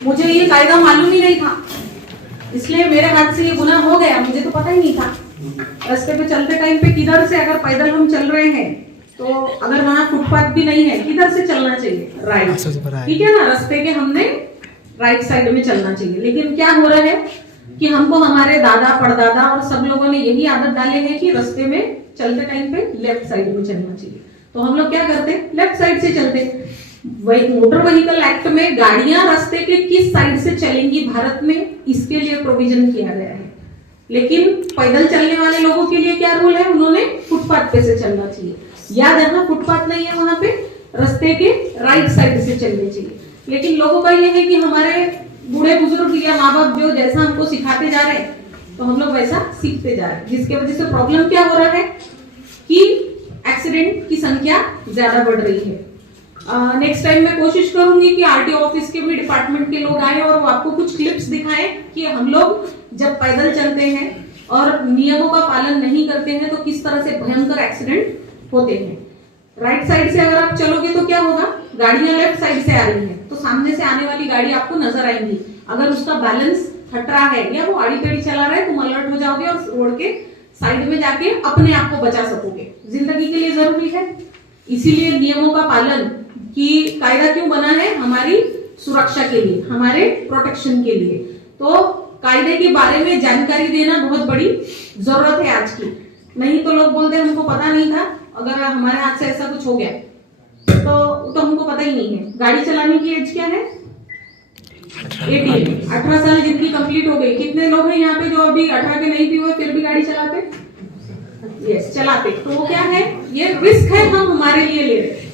मुझे ये कायदा मालूम ही नहीं था, इसलिए मेरे हाथ से ये गुनाह हो गया। मुझे तो पता ही नहीं था। रास्ते पे चलते टाइम पे किधर से अगर पैदल हम चल रहे हैं तो अगर वहाँ फुटपाथ भी नहीं है, किधर से चलना चाहिए? राइट, ठीक है ना। रास्ते के हमने राइट साइड में चलना चाहिए। लेकिन क्या हो रहा है कि हमको हमारे दादा परदादा और सब लोगों ने यही आदत डाले है कि रास्ते में चलते टाइम पे लेफ्ट साइड में चलना चाहिए। तो हम लोग क्या करते, लेफ्ट साइड से चलते। मोटर व्हीकल एक्ट में गाड़ियां रास्ते के किस साइड से चलेंगी भारत में, इसके लिए प्रोविजन किया गया है। लेकिन पैदल चलने वाले लोगों के लिए क्या रूल है? उन्होंने फुटपाथ पे से चलना चाहिए, या जहां फुटपाथ नहीं है वहां पे रास्ते के राइट साइड से चलने चाहिए। लेकिन लोगों का ये है कि हमारे बूढ़े बुजुर्ग या माँ बाप जो जैसा हमको सिखाते जा रहे हैं तो हम लोग वैसा सीखते जा रहे हैं, जिसके वजह से प्रॉब्लम क्या हो रहा है कि एक्सीडेंट की संख्या ज्यादा बढ़ रही है। नेक्स्ट टाइम मैं कोशिश करूंगी कि आरटीओ ऑफिस के भी डिपार्टमेंट के लोग आए और वो आपको कुछ क्लिप्स दिखाएं कि हम लोग जब पैदल चलते हैं और नियमों का पालन नहीं करते हैं तो किस तरह से भयंकर एक्सीडेंट होते हैं। राइट साइड से अगर आप चलोगे तो क्या होगा, गाड़ियां लेफ्ट साइड से आ रही हैं तो सामने से आने वाली गाड़ी आपको नजर आएंगी। अगर उसका बैलेंस हट रहा है या वो आड़ी टेढ़ी चला रहा है, तुम अलर्ट हो जाओगे और रोड के साइड में जाके अपने आप को बचा सकोगे। जिंदगी के लिए जरूरी है, इसीलिए नियमों का पालन कि कायदा क्यों बना है? हमारी सुरक्षा के लिए, हमारे प्रोटेक्शन के लिए। तो कायदे के बारे में जानकारी देना बहुत बड़ी जरूरत है आज की। नहीं तो लोग बोलते हैं हमको पता नहीं था, अगर हमारे हाथ से ऐसा कुछ हो गया तो हमको पता ही नहीं है। गाड़ी चलाने की एज क्या है? 18 साल जिनकी कंप्लीट हो गई। कितने लोग हैं यहाँ पे जो अभी 18 के नहीं भी हुए फिर भी गाड़ी चलाते? यस, चलाते। तो वो क्या है, ये रिस्क है हम हमारे लिए ले रहे हैं।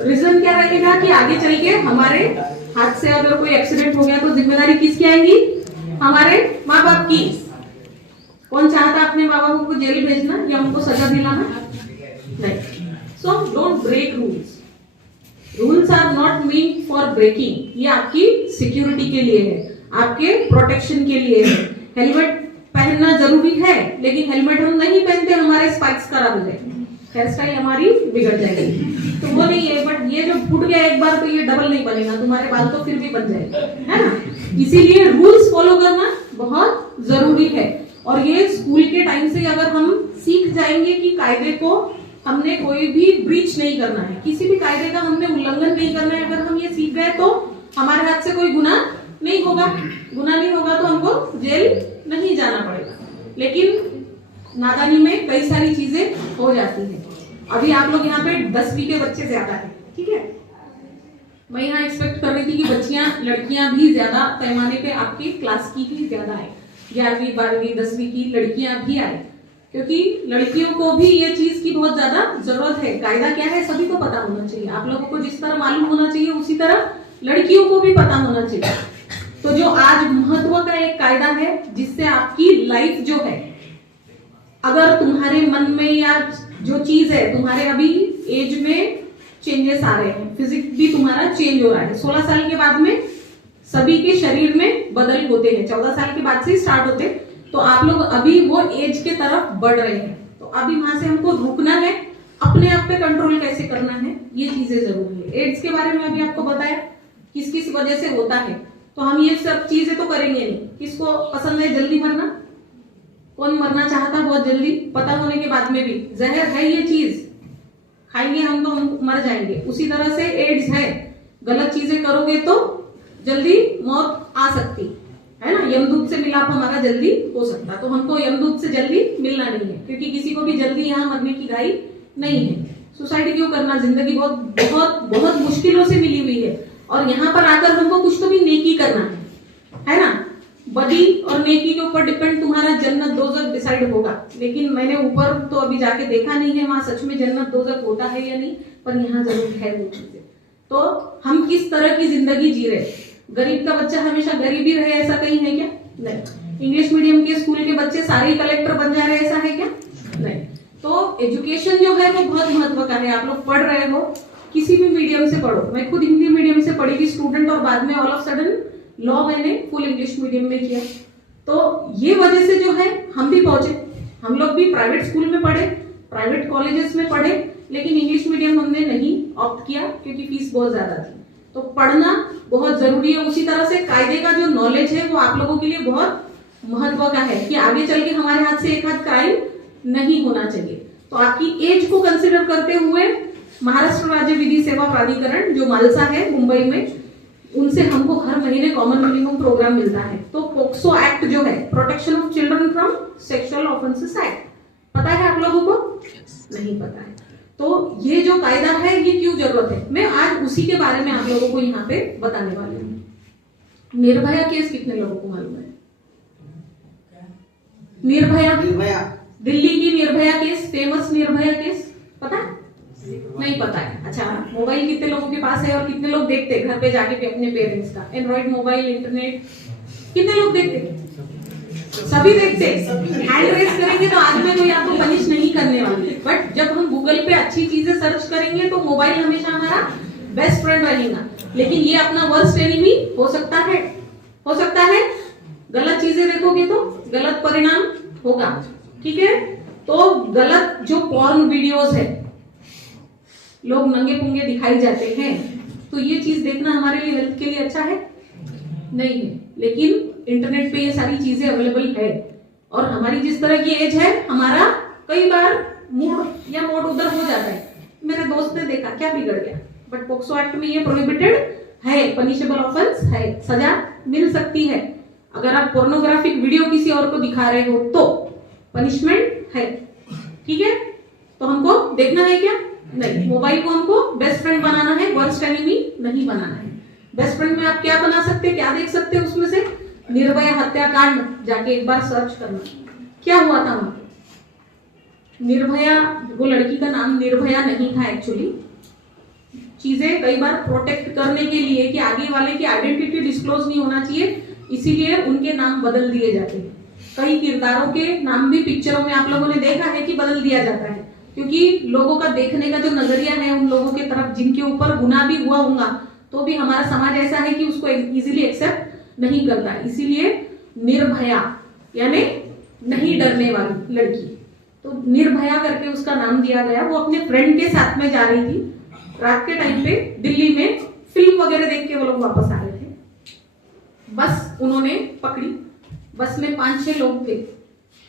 रीजन क्या रहेगा कि आगे चल के हमारे हाथ से अगर कोई एक्सीडेंट हो गया तो जिम्मेदारी किसकी आएगी? हमारे माँ बाप की। कौन चाहता अपने माँ बाप को जेल भेजना या उनको सजा दिलाना? नहीं। So don't break rules. Rules are not mean for breaking. ये आपकी सिक्योरिटी के लिए है, आपके प्रोटेक्शन के लिए है। हेलमेट पहनना जरूरी है, लेकिन हेलमेट हम नहीं पहनते, हमारे स्पाइक्स खराब हो जाएंगे, हेयर स्टाइल हमारी बिगड़ जाएगी। तो वो नहीं है, बट ये जो फूट गया एक बार तो ये डबल नहीं बनेगा, तुम्हारे बाल तो फिर भी बन जाएंगे, है ना। इसीलिए रूल्स फॉलो करना बहुत जरूरी है। और ये स्कूल के टाइम से अगर हम सीख जाएंगे कि कायदे को हमने कोई भी ब्रीच नहीं करना है, किसी भी कायदे का हमने उल्लंघन नहीं करना है, अगर हम ये सीख गए तो हमारे हाथ से कोई गुनाह नहीं होगा। गुनाह नहीं होगा तो हमको जेल नहीं जाना पड़ेगा। लेकिन नादानी में कई सारी चीजें हो जाती है। अभी आप लोग यहाँ पे 10वीं के बच्चे ज्यादा है, ठीक है। मैं यहाँ एक्सपेक्ट कर रही थी कि बच्चियां लड़कियां भी ज्यादा पैमाने पे आपकी क्लास की भी ज्यादा है, 11वीं 12वीं 10वीं की लड़कियां भी आए, क्योंकि लड़कियों को भी ये चीज की बहुत ज्यादा जरूरत है। कायदा क्या है सभी को पता होना चाहिए। आप लोगों को जिस तरह मालूम होना चाहिए उसी तरह लड़कियों को भी पता होना चाहिए। तो जो आज महत्व का एक कायदा है जिससे आपकी लाइफ जो है, अगर तुम्हारे मन में या जो चीज है, तुम्हारे अभी एज में चेंजेस आ रहे हैं, फिजिक्स भी तुम्हारा चेंज हो रहा है। 16 साल के बाद में सभी के शरीर में बदल होते हैं, 14 साल के बाद से स्टार्ट होते। तो आप लोग अभी वो एज के तरफ बढ़ रहे हैं, तो अभी वहां से हमको रुकना है, अपने आप पे कंट्रोल कैसे करना है, ये चीजें जरूरी है। एड्स के बारे में अभी आपको बताया किस किस वजह से होता है, तो हम ये सब चीजें तो करेंगे नहीं। किसको पसंद है जल्दी मरना? कौन मरना चाहता बहुत जल्दी? पता होने के बाद में भी जहर है ये चीज, खाएंगे हम तो हम मर जाएंगे। उसी तरह से एड्स है, गलत चीजें करोगे तो जल्दी मौत आ सकती है ना। यमदूत से मिलाप हमारा जल्दी हो सकता, तो हमको यमदूत से जल्दी मिलना नहीं है, क्योंकि किसी को भी जल्दी यहाँ मरने की घाई नहीं है। सुसाइड क्यों करना? जिंदगी बहुत बहुत बहुत मुश्किलों से मिली हुई है, और यहाँ पर आकर हमको कुछ तो भी नेकी करना है ना। बदी और नेकी के ऊपर डिपेंड तुम्हारा जन्नत दोजख डिसाइड होगा। लेकिन मैंने ऊपर तो अभी जाके देखा नहीं है वहां सच में जन्नत दोजख होता है या नहीं, पर यहाँ जरूर है वो चीजें। तो हम किस तरह की जिंदगी जी रहे? गरीब का बच्चा हमेशा गरीब ही रहे ऐसा कहीं है क्या? नहीं। इंग्लिश मीडियम के स्कूल के बच्चे सारे कलेक्टर बन जा रहे ऐसा है क्या? नहीं। तो एजुकेशन जो है वो बहुत महत्व का है। आप लोग पढ़ रहे हो, किसी भी मीडियम से पढ़ो। मैं खुद हिंदी मीडियम से पढ़ी थी स्टूडेंट, और बाद में ऑल ऑफ सडन लॉ मैंने फुल इंग्लिश मीडियम में किया। तो ये वजह से जो है हम भी पहुंचे। हम लोग भी प्राइवेट स्कूल में पढ़े, प्राइवेट कॉलेजेस में पढ़े, लेकिन इंग्लिश मीडियम हमने नहीं ऑप्ट किया क्योंकि फीस बहुत ज्यादा थी। तो पढ़ना बहुत जरूरी है। उसी तरह से आप लोगों के लिए बहुत महत्व का है कि आगे चल के हमारे हाथ से एक हाथ क्राइम नहीं होना चाहिए। तो आपकी एज को कंसिडर करते हुए महाराष्ट्र राज्य विधि सेवा प्राधिकरण जो मालसा है मुंबई में, उनसे हमको हर महीने कॉमन मिनिमम प्रोग्राम मिलता है। तो पोक्सो एक्ट जो है, protection of children from sexual offences act, पता है आप लोगों को? नहीं पता है। तो ये जो कायदा है ये क्यों जरूरत है, मैं आज उसी के बारे में आप लोगों को यहाँ पे बताने वाली हूँ। निर्भया केस कितने लोगों को मालूम है? निर्भया, दिल्ली की Nirbhaya case, famous Nirbhaya case, पता है? नहीं पता है। अच्छा, मोबाइल कितने लोगों के पास है और कितने लोग देखते हैं घर पे जाके अपने पेरेंट्स का एंड्रॉइड मोबाइल, इंटरनेट, कितने लोग देखते? सभी देखते। हैंड रेस करेंगे तो आज मैं कोई आपको पनिश नहीं करने वाली, बट जब हम गूगल पे अच्छी चीजें सर्च करेंगे तो मोबाइल हमेशा हमारा बेस्ट फ्रेंड रहेगा, लेकिन ये अपना वर्स्ट एनिमी हो सकता है। हो सकता है गलत चीजें देखोगे तो गलत परिणाम होगा, ठीक है? तो गलत जो पॉर्न वीडियोस है, लोग नंगे पुंगे दिखाई जाते हैं, तो ये चीज देखना हमारे लिए हेल्थ के लिए अच्छा है? नहीं है। लेकिन इंटरनेट पे ये सारी चीजें अवेलेबल है और हमारी जिस तरह की एज है, हमारा कई बार मूड या मोड उधर हो जाता है। मेरे दोस्त ने देखा, क्या बिगड़ गया? बट पोक्सो एक्ट में ये प्रोहिबिटेड है, पनिशेबल ऑफेंस है, सजा मिल सकती है। अगर आप पोर्नोग्राफिक वीडियो किसी और को दिखा रहे हो तो पनिशमेंट है, ठीक है? तो हमको देखना है क्या? नहीं। मोबाइल को हमको बेस्ट फ्रेंड बनाना है, वर्स्ट एनिमी नहीं बनाना है। बेस्ट फ्रेंड में आप क्या बना सकते हैं, क्या देख सकते हैं उसमें से? निर्भया हत्याकांड, जाके एक बार सर्च करना, क्या हुआ था वहां? निर्भया, वो लड़की का नाम निर्भया नहीं था एक्चुअली। चीजें कई बार प्रोटेक्ट करने के लिए कि आगे वाले की आइडेंटिटी डिस्क्लोज नहीं होना चाहिए, इसीलिए उनके नाम बदल दिए जाते हैं। कई किरदारों के नाम भी पिक्चरों में आप लोगों ने देखा है कि बदल दिया जाता है, क्योंकि लोगों का देखने का जो नजरिया है उन लोगों की तरफ जिनके ऊपर गुनाह भी हुआ होगा, तो भी हमारा समाज ऐसा है कि उसको इजीली एक्सेप्ट नहीं करता। इसीलिए निर्भया यानी नहीं डरने वाली लड़की, तो निर्भया करके उसका नाम दिया गया। वो अपने फ्रेंड के साथ में जा रही थी, रात के टाइम पे दिल्ली में फिल्म वगैरह देख के वो लोग वापस आ रहे थे। बस उन्होंने पकड़ी, बस में 5-6 लोग थे,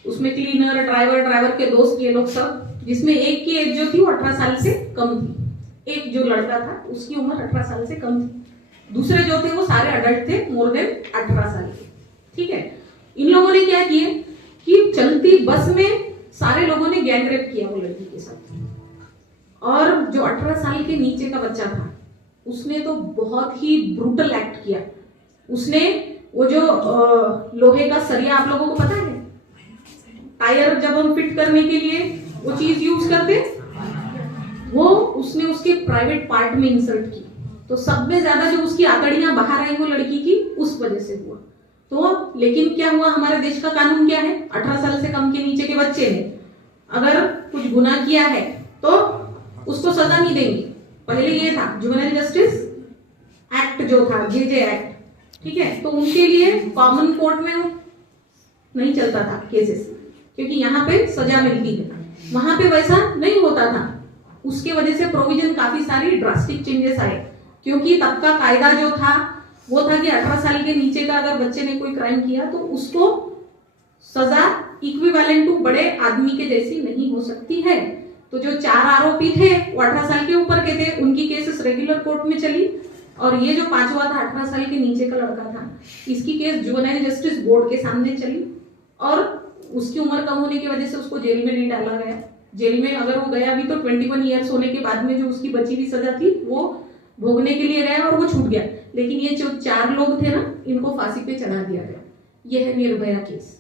उसमें क्लीनर, ड्राइवर के दोस्त, ये लोग सब, जिसमें एक की एज जो थी वो 18 साल से कम थी। एक जो लड़का था उसकी उम्र 18 साल से कम थी, दूसरे जो थे वो सारे अडल्ट थे, मोर देन 18 साल के, ठीक है? इन लोगों ने क्या किया कि चलती बस में सारे लोगों ने गैंग रेप किया वो लड़की के साथ, और जो 18 साल के नीचे का बच्चा था उसने तो बहुत ही ब्रूटल एक्ट किया। उसने वो जो लोहे का सरिया, आप लोगों को पता है टायर जब हम फिट करने के लिए वो चीज यूज करते, वो उसने उसके प्राइवेट पार्ट में इंसर्ट की, तो सब में ज्यादा जो उसकी आतड़ियां बाहर आई वो लड़की की उस वजह से हुआ। तो लेकिन क्या हुआ, हमारे देश का कानून क्या है? 18 साल से कम के नीचे के बच्चे ने अगर कुछ गुनाह किया है तो उसको सजा नहीं देंगे। पहले ये था जुवेनाइल जस्टिस एक्ट जो था, जेजे एक्ट, ठीक है? तो उनके लिए कॉमन कोर्ट में नहीं चलता था केसेस, क्योंकि यहाँ पे सजा मिलती है, वहां पे वैसा नहीं होता था। उसके वजह से प्रोविजन काफी सारी ड्रास्टिक चेंजेस आए, क्योंकि तब का कायदा जो था वो था कि 18 साल के नीचे का अगर बच्चे ने कोई क्राइम किया तो उसको सजा इक्विवेलेंट टू बड़े आदमी के जैसी नहीं हो सकती है। तो जो 4 आरोपी थे वो 18 साल के ऊपर के थे, उनकी केसेस रेगुलर कोर्ट में चली, और ये जो 5वां था 18 साल के नीचे का लड़का था, इसकी केस जुवेनाइल जस्टिस बोर्ड के सामने चली, और उसकी उम्र कम होने की वजह से उसको जेल में नहीं डाला गया। जेल में अगर वो गया भी तो 21 ईयर्स होने के बाद में जो उसकी बची हुई सजा थी वो भोगने के लिए गया और वो छूट गया। लेकिन ये जो 4 लोग थे ना, इनको फांसी पे चढ़ा दिया गया। ये है निर्भया केस।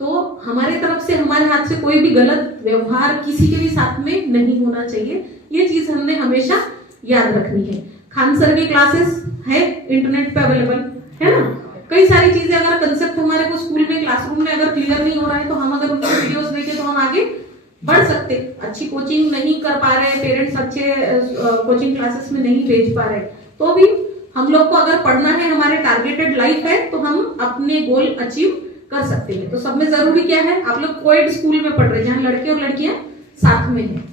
तो हमारे तरफ से, हमारे हाथ से कोई भी गलत व्यवहार किसी के भी साथ में नहीं होना चाहिए, ये चीज हमने हमेशा याद रखनी है। खान सर की क्लासेस है इंटरनेट पे अवेलेबल, है ना? कई सारी चीजें, अगर कंसेप्ट हमारे को स्कूल में क्लासरूम में अगर क्लियर नहीं हो रहा है तो हम अगर उनके वीडियोस देखें तो हम आगे बढ़ सकते। अच्छी कोचिंग नहीं कर पा रहे, पेरेंट्स अच्छे कोचिंग क्लासेस में नहीं भेज पा रहे, तो भी हम लोग को अगर पढ़ना है, हमारे टारगेटेड लाइफ है, तो हम अपने गोल अचीव कर सकते हैं। तो सब में जरूरी क्या है, आप लोग कोएड स्कूल में पढ़ रहे हैं जहां लड़के और लड़कियां साथ में हैं,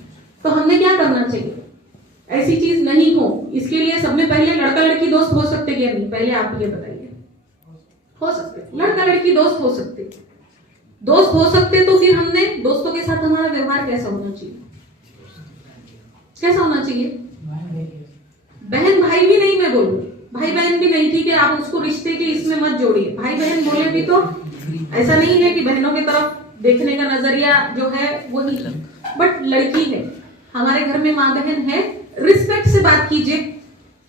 तो हमने क्या करना चाहिए? ऐसी चीज नहीं हो, इसके लिए सब में पहले लड़का लड़की दोस्त हो सकते क्या नहीं, पहले आप ये बताइए। हो सकते, लड़का लड़की दोस्त हो सकते, दोस्त हो सकते, तो फिर हमने दोस्तों के साथ हमारा व्यवहार कैसा होना चाहिए, कैसा होना चाहिए? बहन भाई भी नहीं, मैं बोलूं भाई बहन भी नहीं, ठीक है, आप उसको रिश्ते के इसमें मत जोड़िए, भाई बहन बोले भी तो ऐसा नहीं है कि बहनों की तरफ देखने का नजरिया जो है वो नहीं, बट लड़की है, हमारे घर में माँ बहन है, रिस्पेक्ट से बात कीजिए,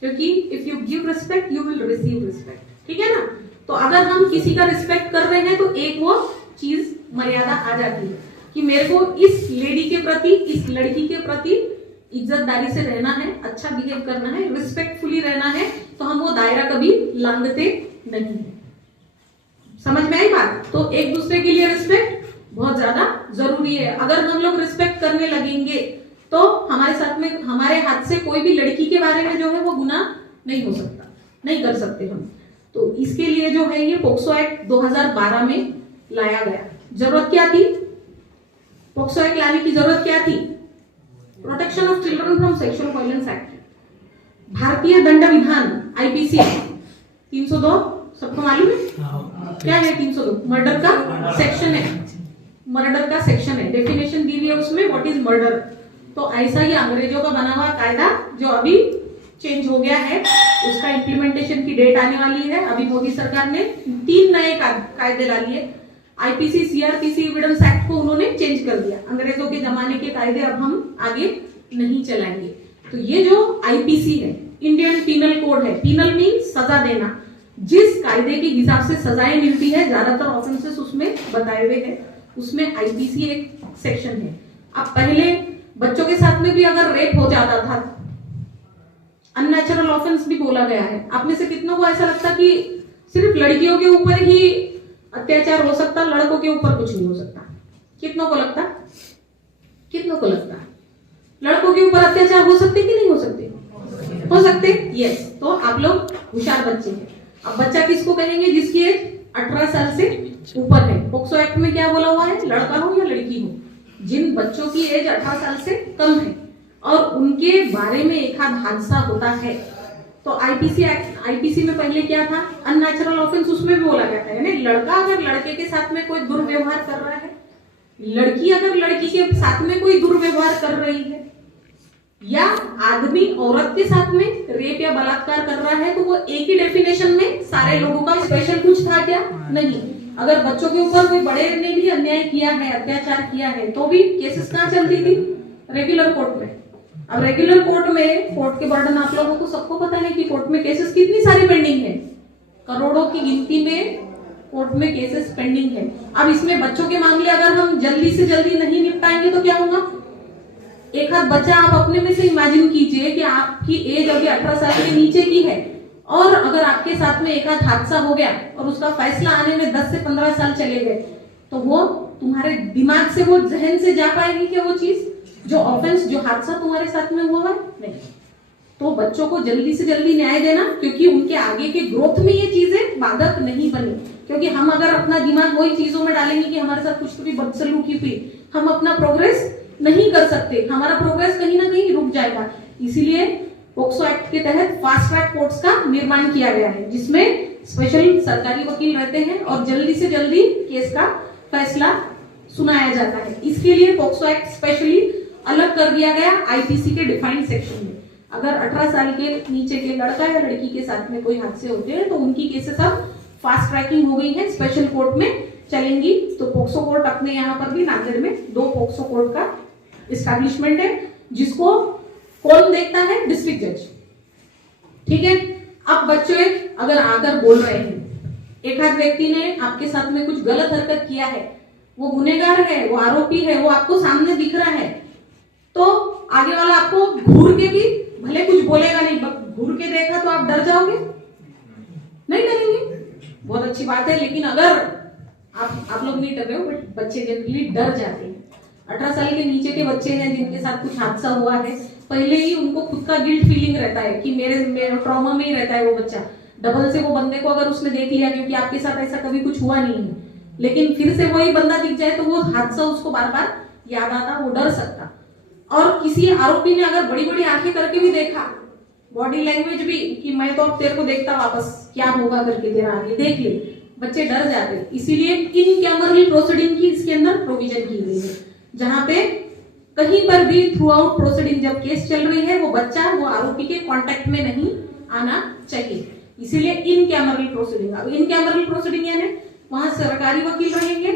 क्योंकि if you give respect you will receive respect, ठीक है ना? तो अगर हम किसी का रिस्पेक्ट कर रहे हैं तो एक वो चीज मर्यादा आ जाती है कि मेरे को इस लेडी के प्रति, इस लड़की के प्रति इज्जतदारी से रहना है, अच्छा बिहेव करना है, रिस्पेक्टफुली रहना है, तो हम वो दायरा कभी लांघते नहीं है। समझ में आई बात? तो एक दूसरे के लिए रिस्पेक्ट बहुत ज्यादा जरूरी है। अगर हम लोग रिस्पेक्ट करने लगेंगे तो हमारे साथ में, हमारे हाथ से कोई भी लड़की के बारे में जो है वो गुनाह नहीं हो सकता, नहीं कर सकते हम। तो इसके लिए जो है ये पोक्सो एक्ट 2012 में लाया गया। जरूरत क्या थी पोक्सो एक्ट लाने की? जरूरत क्या थी? Protection of children from sexual violence act, भारतीय दंड विधान आईपीसी 302, सबको मालूम है क्या है 302? मर्डर का सेक्शन है, मर्डर का सेक्शन है, डेफिनेशन दी हुई है उसमें, व्हाट इज मर्डर। तो ऐसा ही अंग्रेजों का बना हुआ कायदा जो अभी चेंज हो गया है, उसका इम्प्लीमेंटेशन की डेट आने वाली है। अभी मोदी सरकार ने 3 नए कायदे ला लिए। आईपीसी, सीआरपीसी, एविडेंस एक्ट को उन्होंने चेंज कर दिया। अंग्रेजों के जमाने के कायदे अब हम आगे नहीं चलाएंगे। तो ये जो आईपीसी है, इंडियन पीनल कोड है, पीनल मीन्स सजा देना, जिस कायदे के हिसाब से सजाएं मिलती है, ज्यादातर ऑफेंसेस उसमें बताए हुए हैं, उसमें आईपीसी एक सेक्शन है। अब पहले बच्चों के साथ में भी अगर रेप हो जाता था, अननेचुरल ऑफेंस भी बोला गया है। आप में से कितनों को ऐसा लगता कि सिर्फ लड़कियों के ऊपर ही अत्याचार हो सकता, लड़कों के ऊपर कुछ नहीं हो सकता? कितनों को लगता? कितनों को लगता लड़कों के ऊपर अत्याचार हो सकते कि नहीं हो सकते? हो सकते, यस। तो आप लोग होशियार बच्चे हैं। अब बच्चा किसको कहेंगे? जिसकी एज 18 साल से ऊपर है। पोक्सो एक्ट में क्या बोला हुआ है? लड़का हो या लड़की हो, जिन बच्चों की एज 18 साल से कम है और उनके बारे में एक आध हादसा होता है तो आईपीसी एक्ट, आईपीसी में पहले क्या था? अननेचुरल ऑफेंस, उसमें भी बोला गया था, यानी लड़का अगर लड़के के साथ में कोई दुर्व्यवहार कर रहा है, लड़की अगर लड़की के साथ में कोई दुर्व्यवहार कर रही है, या आदमी औरत के साथ में रेप या बलात्कार कर रहा है, तो वो एक ही डेफिनेशन में सारे लोगों का स्पेशल कुछ था क्या? नहीं। अगर बच्चों के ऊपर कोई बड़े ने भी अन्याय किया है, अत्याचार किया है, तो भी केसेस कहाँ चलती थी? रेगुलर कोर्ट में। अब रेगुलर कोर्ट में, कोर्ट के बर्डन आप लोगों को सबको पता है कि कोर्ट में केसेस कितनी सारी पेंडिंग है, करोड़ों की गिनती में कोर्ट में केसेस पेंडिंग है। अब इसमें बच्चों के मामले अगर हम जल्दी से जल्दी नहीं निपटाएंगे तो क्या होगा? एक आध बच्चा, आप अपने में से इमेजिन कीजिए कि आपकी एज अभी 18 साल के नीचे की है और अगर आपके साथ में एक आध हादसा हो गया और उसका फैसला आने में 10 से 15 साल चले गए, तो वो तुम्हारे दिमाग से, वो जहन से जा पाएगी क्या वो चीज, जो ऑफेंस, जो हादसा तुम्हारे साथ में हुआ है? नहीं। तो बच्चों को जल्दी से जल्दी न्याय देना, क्योंकि उनके आगे के ग्रोथ में ये चीजें बाधक नहीं बने। क्योंकि हम अगर अपना दिमाग वही चीजों में डालेंगे कि हमारे साथ कुछ तो भी बदसलूकी हुई, हम अपना प्रोग्रेस नहीं कर सकते, हमारा प्रोग्रेस कहीं ना कहीं रुक जाएगा। इसीलिए पोक्सो एक्ट के तहत फास्ट ट्रैक कोर्ट्स का निर्माण किया गया है, जिसमें स्पेशल सरकारी वकील रहते हैं और जल्दी से जल्दी केस का फैसला सुनाया जाता है। इसके लिए पोक्सो एक्ट स्पेशली अलग कर दिया गया आईपीसी के डिफाइंड सेक्शन में। अगर 18 साल के नीचे के लड़का या लड़की के साथ में कोई हादसे होते हैं तो उनकी केसेस अब फास्ट ट्रैकिंग हो गई है, स्पेशल कोर्ट में चलेंगी। तो पोक्सो कोर्ट अपने यहाँ पर भी नांदेड़ में 2 पोक्सो कोर्ट का एस्टैब्लिशमेंट है, जिसको कौन देखता है? डिस्ट्रिक्ट जज। ठीक है। अब बच्चों अगर आकर बोल रहे हैं, एक आध व्यक्ति ने आपके साथ में कुछ गलत हरकत किया है, वो गुनहगार है, वो आरोपी है, वो आपको सामने दिख रहा है, तो आगे वाला आपको घूर के भी भले कुछ बोलेगा नहीं, घूर के देखा तो आप डर जाओगे? नहीं डरेंगे, बहुत अच्छी बात है। लेकिन अगर आप लोग नहीं डर रहे हो, बट बच्चे जनरली डर जाते हैं। 18 साल के नीचे के बच्चे हैं जिनके साथ कुछ हादसा हुआ है, पहले ही उनको खुद का गिल्ट फीलिंग रहता है कि मेरे ट्रॉमा में ही रहता है वो बच्चा। डबल से वो बंदे को अगर उसने देख लिया, क्योंकि आपके साथ ऐसा कभी कुछ हुआ नहीं है, लेकिन फिर से वही बंदा दिख जाए तो वो हादसा उसको बार बार याद आता, वो डर सकता। और किसी आरोपी ने अगर बड़ी बड़ी आंखें करके भी देखा, बॉडी लैंग्वेज भी, कि मैं तो अब तेरे को देखता वापस क्या होगा करके, तेरा आगे देख ले, बच्चे डर जाते, इसीलिए इन कैमरल प्रोसीडिंग की इसके अंदर प्रोविजन की गई है, जहां पे कहीं पर भी थ्रू आउट प्रोसीडिंग जब केस चल रही है वो बच्चा वो आरोपी के कांटेक्ट में नहीं आना चाहिए, इसीलिए इन कैमरल प्रोसीडिंग। अब इन कैमरल प्रोसीडिंग यानी वहां सरकारी वकील रहेंगे,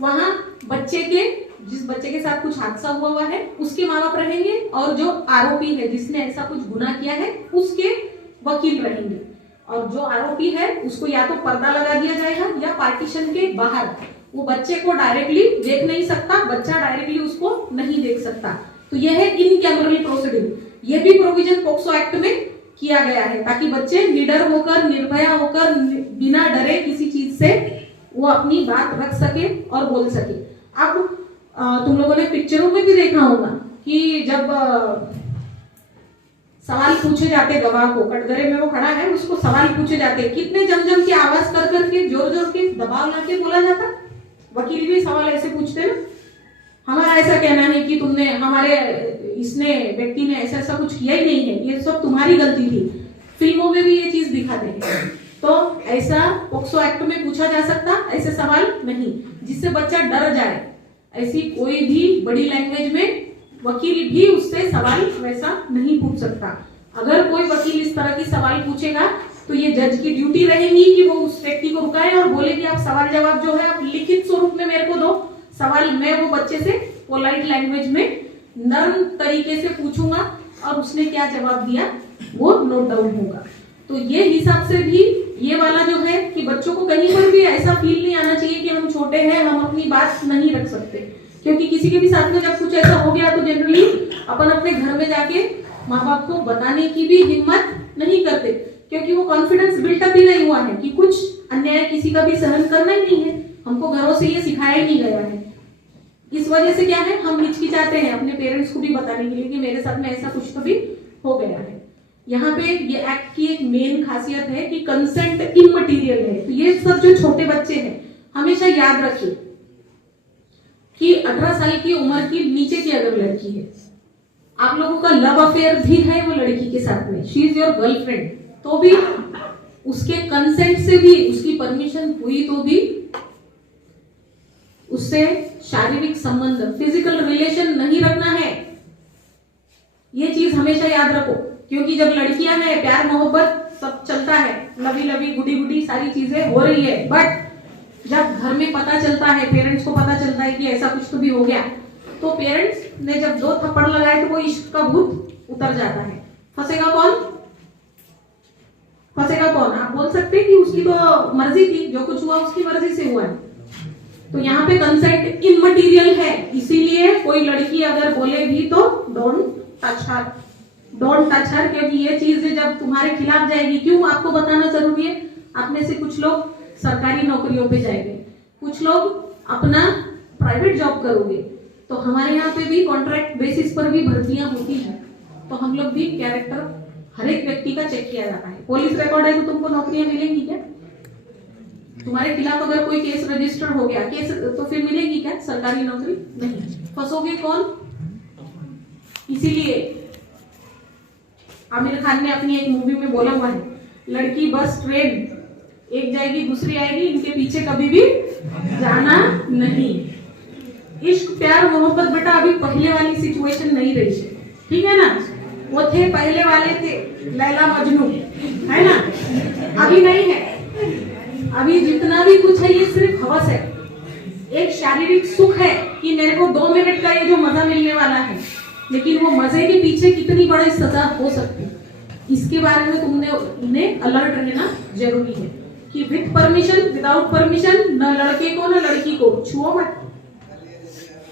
वहां बच्चे के जिस बच्चे के साथ कुछ हादसा हुआ है उसके माँ बाप रहेंगे, और जो आरोपी है जिसने ऐसा कुछ गुनाह किया है उसके वकील रहेंगे, और जो आरोपी है उसको या तो पर्दा लगा दिया जाएगा या पार्टीशन के बाहर, वो बच्चे को डायरेक्टली देख नहीं सकता, बच्चा डायरेक्टली उसको नहीं देख सकता। तो यह है इन कैमरल प्रोसीडिंग, यह भी प्रोविजन पोक्सो एक्ट में किया गया है ताकि बच्चे निडर होकर निर्भया होकर बिना डरे किसी चीज से वो अपनी बात रख सके और बोल सके। अब तुम लोगों ने पिक्चरों में भी देखा होगा कि जब सवाल पूछे जाते गवाह को, कटघरे में वो खड़ा है उसको सवाल पूछे जाते, कितने जम के आवाज कर करके जोर जोर के दबाव लाके बोला जाता, वकील भी सवाल ऐसे पूछते ना, हमारा ऐसा कहना है कि तुमने हमारे इसने व्यक्ति ने ऐसा ऐसा कुछ किया ही नहीं है, ये सब तुम्हारी गलती थी। फिल्मों में भी ये चीज दिखाते हैं, तो ऐसा पोक्सो एक्ट में पूछा जा सकता ऐसे सवाल नहीं, जिससे बच्चा डर जाए। ऐसी कोई भी बड़ी लैंग्वेज में वकील भी उससे सवाल वैसा नहीं पूछ सकता। अगर कोई वकील इस तरह की सवाल पूछेगा तो ये जज की ड्यूटी रहेगी कि वो उस व्यक्ति को रुकाए और बोले कि आप सवाल जवाब जो है आप लिखित स्वरूप में मेरे को दो, सवाल मैं वो बच्चे से पोलाइट लैंग्वेज में नर्म तरीके से पूछूंगा और उसने क्या जवाब दिया वो नोट डाउन होगा। तो ये हिसाब से भी ये वाला जो है कि बच्चों को कहीं पर भी ऐसा फील नहीं आना चाहिए कि हम छोटे हैं, हम अपनी बात नहीं रख सकते, क्योंकि किसी के भी साथ में जब कुछ ऐसा हो गया तो जनरली अपन अपने घर में जाके माँ बाप को बताने की भी हिम्मत नहीं करते, क्योंकि वो कॉन्फिडेंस बिल्टअप ही नहीं हुआ है कि कुछ अन्याय किसी का भी सहन करना ही नहीं है, हमको घरों से ये सिखाया ही नहीं गया है। इस वजह से क्या है, हम हिचकिचाते हैं अपने पेरेंट्स को भी बताने के लिए कि मेरे साथ में ऐसा कुछ तो भी हो गया है। यहाँ पे ये एक्ट की एक मेन खासियत है कि कंसेंट इममटीरियल है। तो ये सब जो छोटे बच्चे हैं हमेशा याद रखिए कि 18 साल की उम्र की नीचे की अगर लड़की है, आप लोगों का लव अफेयर भी है वो लड़की के साथ में, शी इज योर गर्लफ्रेंड, तो भी उसके कंसेंट से भी, उसकी परमिशन हुई तो भी उससे शारीरिक संबंध, फिजिकल रिलेशन नहीं रखना है। ये चीज हमेशा याद रखो, क्योंकि जब लड़कियां हैं प्यार मोहब्बत सब चलता है, लवी लवी गुडी गुडी सारी चीजें हो रही है, बट जब घर में पता चलता है, पेरेंट्स को पता चलता है कि ऐसा कुछ तो भी हो गया, तो पेरेंट्स ने जब 2 थप्पड़ लगाए तो वो इश्क का भूत उतर जाता है। फंसेगा कौन? फंसेगा कौन? आप बोल सकते हैं कि उसकी तो मर्जी थी, जो कुछ हुआ उसकी मर्जी से हुआ है। तो यहाँ पे कंसेंट इममटीरियल है, इसीलिए कोई लड़की अगर बोले भी तो don't touch her, don't touch her, क्योंकि ये चीज जब तुम्हारे खिलाफ जाएगी। क्यों आपको बताना जरूरी है? आप में से कुछ लोग सरकारी नौकरियों पे जाएंगे, कुछ लोग अपना प्राइवेट जॉब करोगे, तो हमारे यहाँ पे भी कॉन्ट्रैक्ट बेसिस पर भी भर्तियां होती है, तो हम लोग भी कैरेक्टर हर एक व्यक्ति का चेक किया जाता है। पुलिस रिकॉर्ड है तो तुमको नौकरियां मिलेंगी क्या? तुम्हारे खिलाफ अगर कोई केस रजिस्टर हो गया, केस तो फिर मिलेगी क्या सरकारी नौकरी? नहीं। फंसोगे कौन? इसीलिए आमिर खान ने अपनी एक मूवी में बोला हुआ है, लड़की बस ट्रेन, एक जाएगी दूसरी आएगी, इनके पीछे कभी भी जाना नहीं। इश्क प्यार मोहब्बत बेटा अभी पहले वाली सिचुएशन नहीं रही है, ठीक है ना? वो थे पहले वाले थे लैला मजनू, है ना? अभी नहीं है। अभी जितना भी कुछ है ये सिर्फ हवस है, एक शारीरिक सुख है कि मेरे को 2 मिनट का ये जो मजा मिलने वाला है, लेकिन वो मजे के पीछे कितनी बड़ी सजा हो सकती है, इसके बारे में तुमने उन्हें अलर्ट रहना जरूरी है कि विद परमिशन विदाउट परमिशन न लड़के को न लड़की को छुओ मत।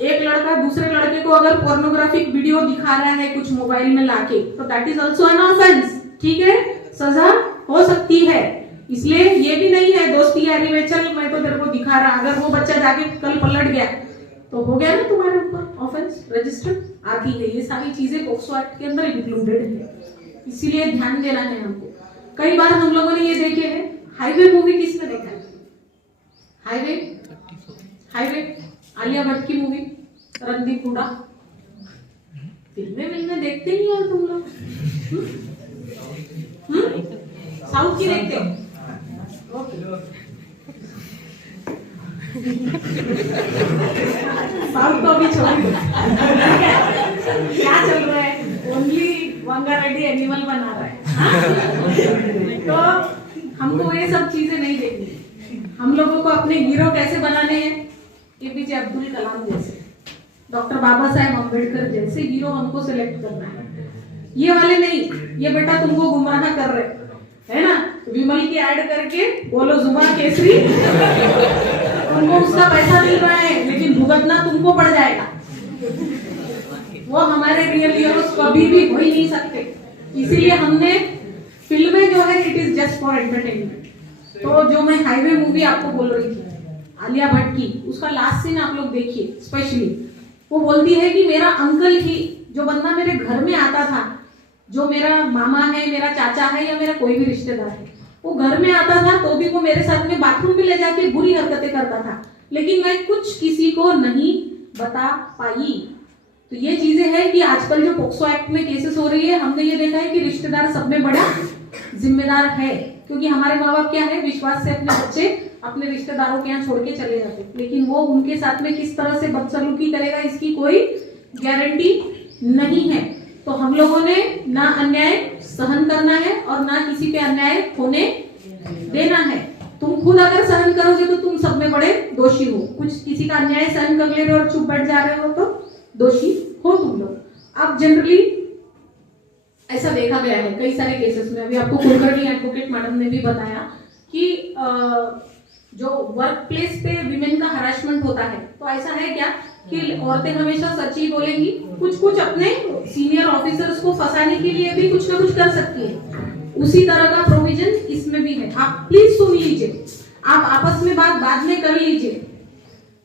एक लड़का दूसरे लड़के को अगर पोर्नोग्राफिक वीडियो दिखा रहा है कुछ मोबाइल में लाके, तो that is also an offence, ठीक है? सजा हो सकती है। इसलिए ये भी नहीं है दोस्ती यारी में चल मैं तो तेरे को दिखा रहा, अगर वो बच्चा जाके कल पलट गया तो हो गया ना तुम्हारे ऊपर ऑफेंस रजिस्टर आती है। ये सारी चीजें पोक्सो एक्ट के अंदर इंक्लूडेड है, इसीलिए ध्यान देना है हमको। कई बार हम लोगों ने ये देखे हैं, हाईवे मूवी किसने देखा है? हाईवे आलिया भट्ट की मूवी, रणदीप हुडा, फिल्में देखते ही हो तुम लोग? साउथ की देखते हो? साउथ तो अभी छोड़ दो। क्या चल रहा है? ओनली वंगा रेड्डी एनिमल बना रहा है। तो हमको ये सब चीजें नहीं देखनी। हम लोगों को अपने हीरो कैसे बनाने हैं? एपीजे अब्दुल कलाम जैसे, डॉक्टर बाबा साहेब अम्बेडकर जैसे हीरो हमको सिलेक्ट करना है। ये वाले नहीं, ये बेटा तुमको गुमराह कर रहे है ना, विमल की ऐड करके बोलो जुबा केसरी, तुमको उसका पैसा मिल रहा है लेकिन भुगतना तुमको पड़ जाएगा। वो हमारे रियल हीरोज कभी भी हो ही नहीं सकते। इसीलिए हमने फिल्में जो है it is just for entertainment. तो जो मैं हाईवे मूवी आपको बोल रही थी आलिया भट्ट की, उसका लास्ट सीन आप लोग देखिए स्पेशली। वो बोलती है कि मेरा अंकल ही, जो बंदा मेरे घर में आता था, जो मेरा मामा है, मेरा चाचा है या मेरा कोई भी रिश्तेदार है, वो घर में आता था तो भी वो मेरे साथ में बाथरूम में ले जाके बुरी हरकतें करता था, लेकिन मैं कुछ किसी को नहीं बता पाई। तो ये चीजें हैं कि आजकल जो पोक्सो एक्ट में केसेस हो रही है, हमने ये देखा है कि रिश्तेदार सब में बड़ा जिम्मेदार है, क्योंकि हमारे माँ बाप क्या है, विश्वास से अपने बच्चे अपने रिश्तेदारों के यहाँ छोड़ के चले जाते, लेकिन वो उनके साथ में किस तरह से बदसलूकी करेगा इसकी कोई गारंटी नहीं है। तो हम लोगों ने ना अन्याय सहन करना है और ना किसी पे अन्याय होने देना है। तुम खुद अगर सहन करोगे तो तुम सब में बड़े दोषी हो। कुछ किसी का अन्याय सहन कर ले रहे हो और चुप बैठ जा रहे हो तो दोषी हो तुम लोग। अब जनरली ऐसा देखा गया है कई सारे केसेस में, अभी आपको कुलकर्णी एडवोकेट मैडम ने भी बताया कि जो वर्क प्लेस पे विमेन का हरासमेंट होता है, तो ऐसा है क्या कि औरतें हमेशा सच ही बोलेंगी, कुछ कुछ अपने सीनियर ऑफिसर्स को फंसाने के लिए भी कुछ ना कुछ कर सकती है। उसी तरह का प्रोविजन इसमें भी है। आप प्लीज सुन लीजिए, आप आपस में बात बाद में कर लीजिए,